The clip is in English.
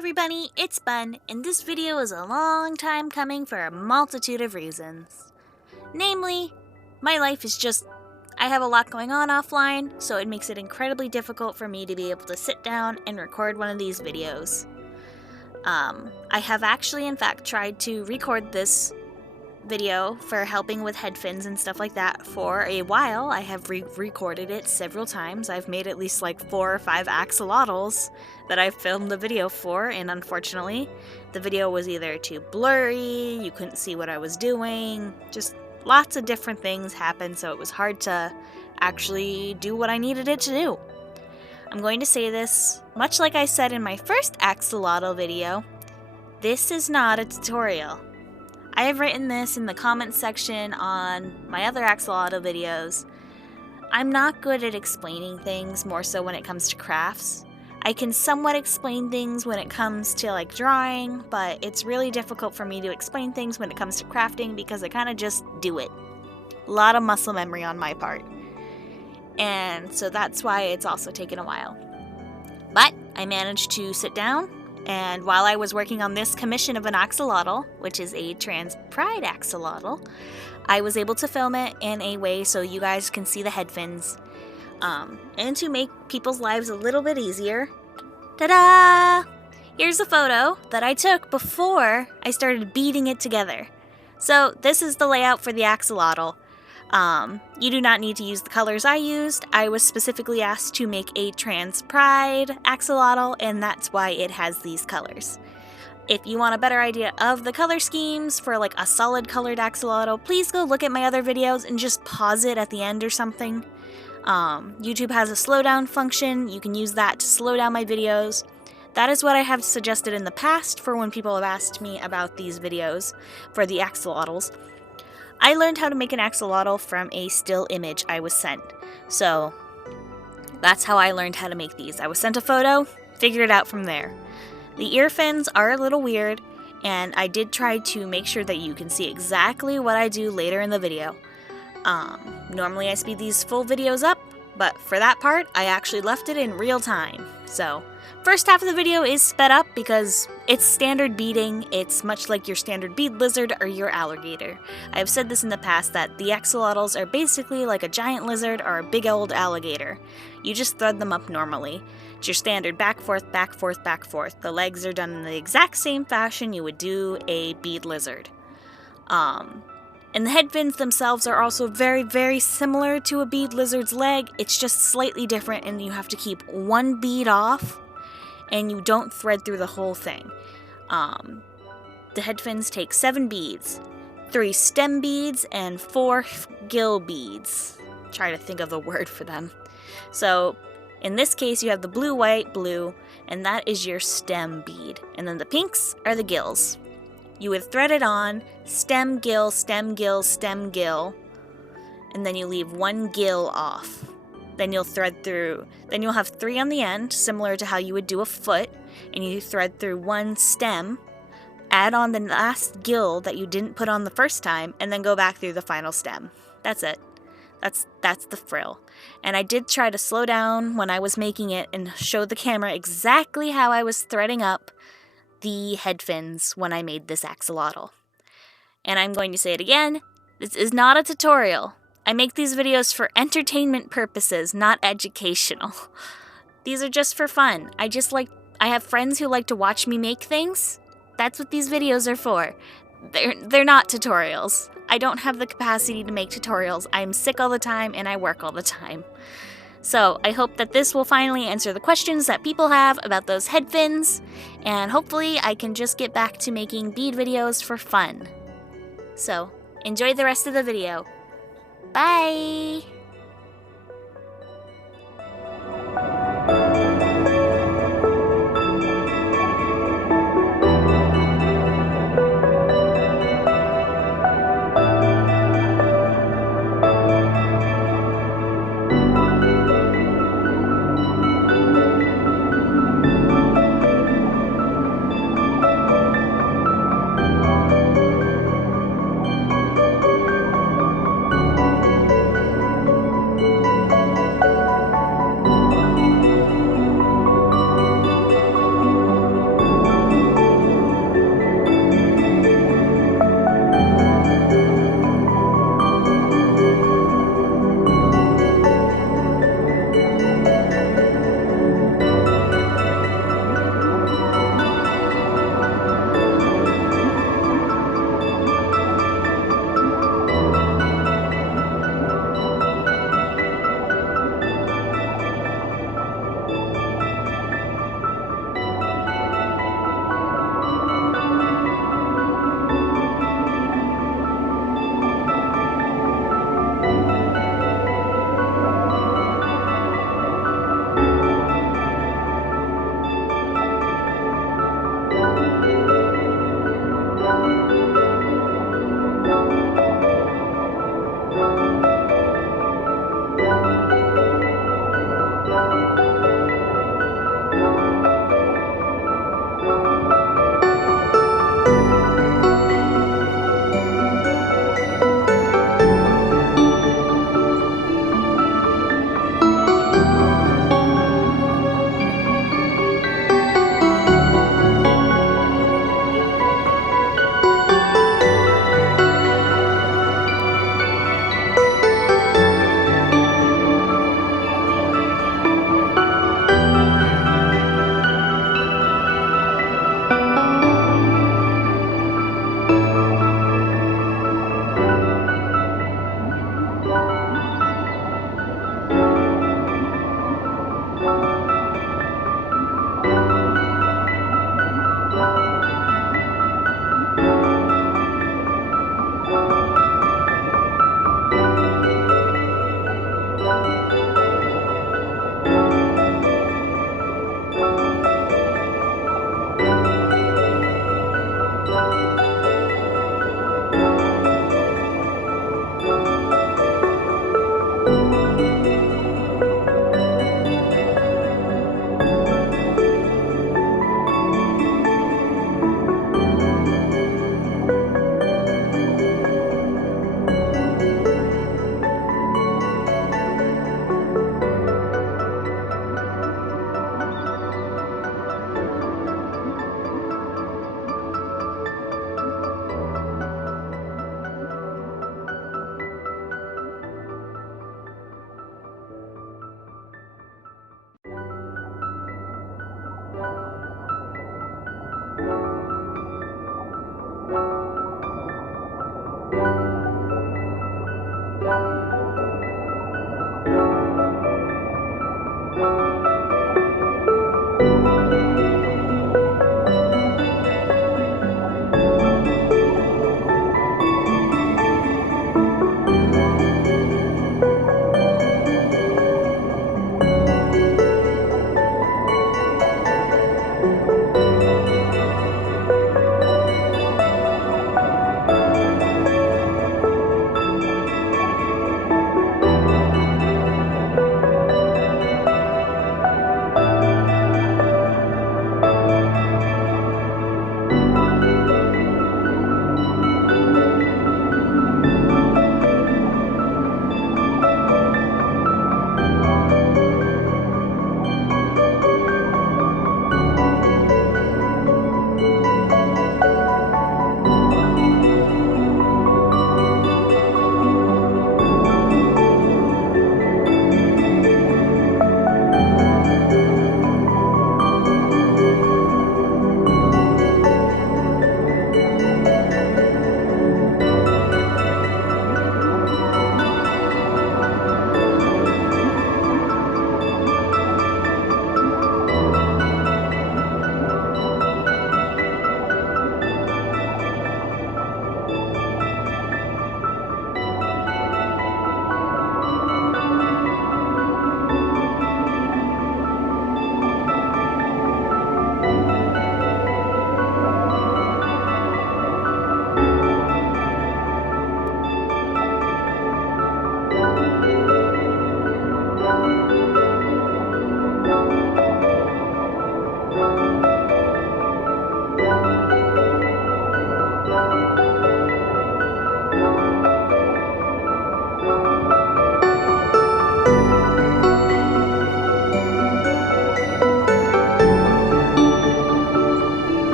everybody, it's Bun, and this video is a long time coming for a multitude of reasons. Namely, my life is just, I have a lot going on offline, so it makes it incredibly difficult for me to be able to sit down and record one of these videos. I have actually in fact tried to record this video for helping with head fins and stuff like that for a while. I have recorded it several times. I've made at least like 4 or 5 axolotls that I've filmed the video for, and unfortunately the video was either too blurry, you couldn't see what I was doing, just lots of different things happened, so it was hard to actually do what I needed it to do. I'm going to say this, much like I said in my first axolotl video, this is not a tutorial. I have written this in the comments section on my other axolotl videos. I'm not good at explaining things, more so when it comes to crafts. I can somewhat explain things when it comes to like drawing, but it's really difficult for me to explain things when it comes to crafting because I kind of just do it. A lot of muscle memory on my part. And so that's why it's also taken a while. But I managed to sit down, and while I was working on this commission of an axolotl, which is a trans pride axolotl, I was able to film it in a way so you guys can see the head fins. And to make people's lives a little bit easier, ta-da! Here's a photo that I took before I started beading it together. So this is the layout for the axolotl. You do not need to use the colors I used. I was specifically asked to make a trans pride axolotl, and that's why it has these colors. If you want a better idea of the color schemes for like a solid colored axolotl, please go look at my other videos and just pause it at the end or something. YouTube has a slowdown function. You can use that to slow down my videos. That is what I have suggested in the past for when people have asked me about these videos for the axolotls. I learned how to make an axolotl from a still image I was sent. So that's how I learned how to make these. I was sent a photo, figured it out from there. The ear fins are a little weird, and I did try to make sure that you can see exactly what I do later in the video. Normally I speed these full videos up, but for that part, I actually left it in real time. So, first half of the video is sped up because it's standard beading. It's much like your standard bead lizard or your alligator. I have said this in the past that the axolotls are basically like a giant lizard or a big old alligator. You just thread them up normally. It's your standard back, forth, back, forth, back, forth. The legs are done in the exact same fashion you would do a bead lizard. And the head fins themselves are also very, very similar to a bead lizard's leg. It's just slightly different, and you have to keep one bead off, and you don't thread through the whole thing. The head fins take 7 beads, 3 stem beads, and 4 gill beads. Try to think of the word for them. So, in this case, you have the blue, white, blue, and that is your stem bead. And then the pinks are the gills. You would thread it on, stem, gill, stem, gill, stem, gill, and then you leave 1 gill off. Then you'll thread through, then you'll have 3 on the end, similar to how you would do a foot, and you thread through 1 stem, add on the last gill that you didn't put on the first time, and then go back through the final stem. That's it. That's the frill. And I did try to slow down when I was making it and show the camera exactly how I was threading up the head fins when I made this axolotl. And I'm going to say it again, this is not a tutorial. I make these videos for entertainment purposes, not educational. These are just for fun. I have friends who like to watch me make things. That's what these videos are for. They're not tutorials. I don't have the capacity to make tutorials. I'm sick all the time and I work all the time. So I hope that this will finally answer the questions that people have about those head fins, and hopefully I can just get back to making bead videos for fun. So enjoy the rest of the video. Bye!